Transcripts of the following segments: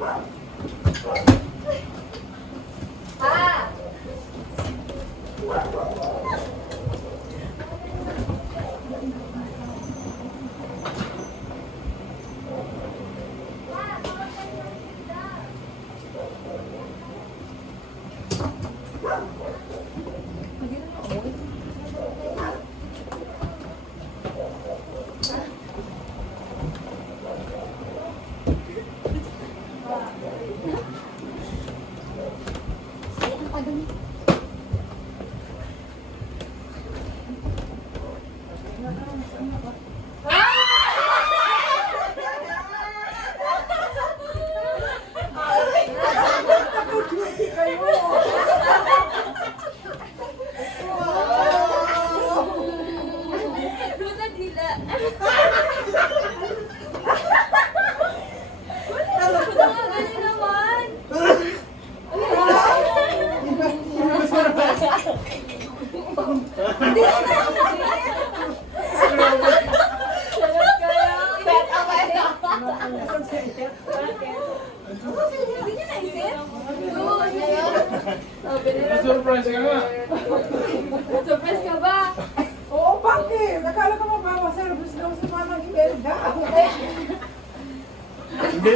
Ah! Lunan Hindi niya naisip? Yun, ngayon. Sabi nila, Surprise ka nga. surprise ka ba? Oo, bakit? Nakala ko mabawa service daw sa manang Imelda. Hindi.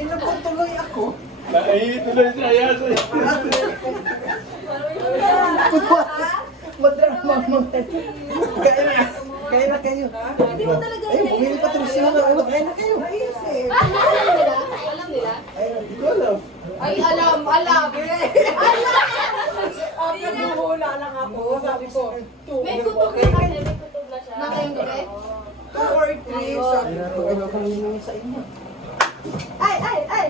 Inuputuloy ako. Naituloy siya. Ayan siya. Madrama mo. Kaya na. Kaya na kayo. Hindi mo talaga Ay, pumili pa tuloy sila ng ulo. Kaya na kayo. Naisip. Alam nila? Alam nila? Ay, hindi ko alam. Ay, alam, alam. Ang naghuhula lang ako. Sabi ko, two. May kutob na kasi, may kutob na siya. Nakayong gabi? Two or three. Sabi ko, ano kang hiningi sa inyo? Ay, ay, ay!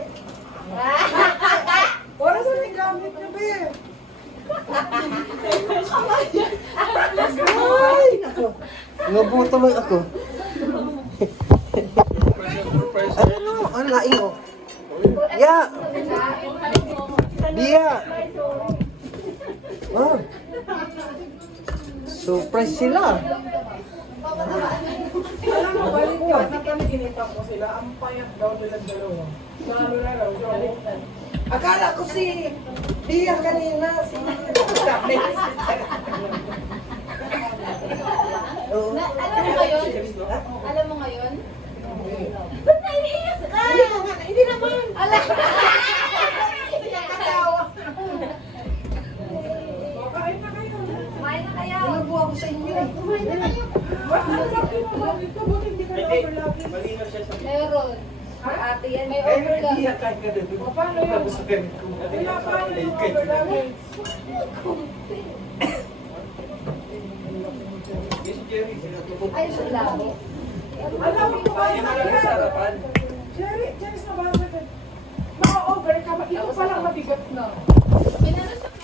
Wala sa may gamit niyo, be. Ay, nako. Nabutuloy ako. Surprise. Ano? Ano laing oh? Ya. Dia. Ah. Surprise sila. Alam mo, balik ko. Kasi kami ginita ko sila. Ang payat daw nila dalawa. Lalo na raw. Akala ko si Dia kanina. Si Sabi. Na, alam mo ngayon? Alam mo ngayon? Ba't naiiyak ka? Hindi ko nga, hindi naman. Alam Nakatawa. Kain na kayo. Kumain na kayo. Inubo ako sa inyo eh. Kumain na kayo. Mo? Na? Meron. May ate yan. May Kaya order hindi ka. yan kahit ka doon. O, paano yun? Wala paano yung overlapping? Si Jerry, sinutubog. Ay, sa labo. Alam mo ano marami sa harapan. Jerry, Jerry, sa basa ka. Maka-over ka. Ito pa lang mabigat na. Pinanasok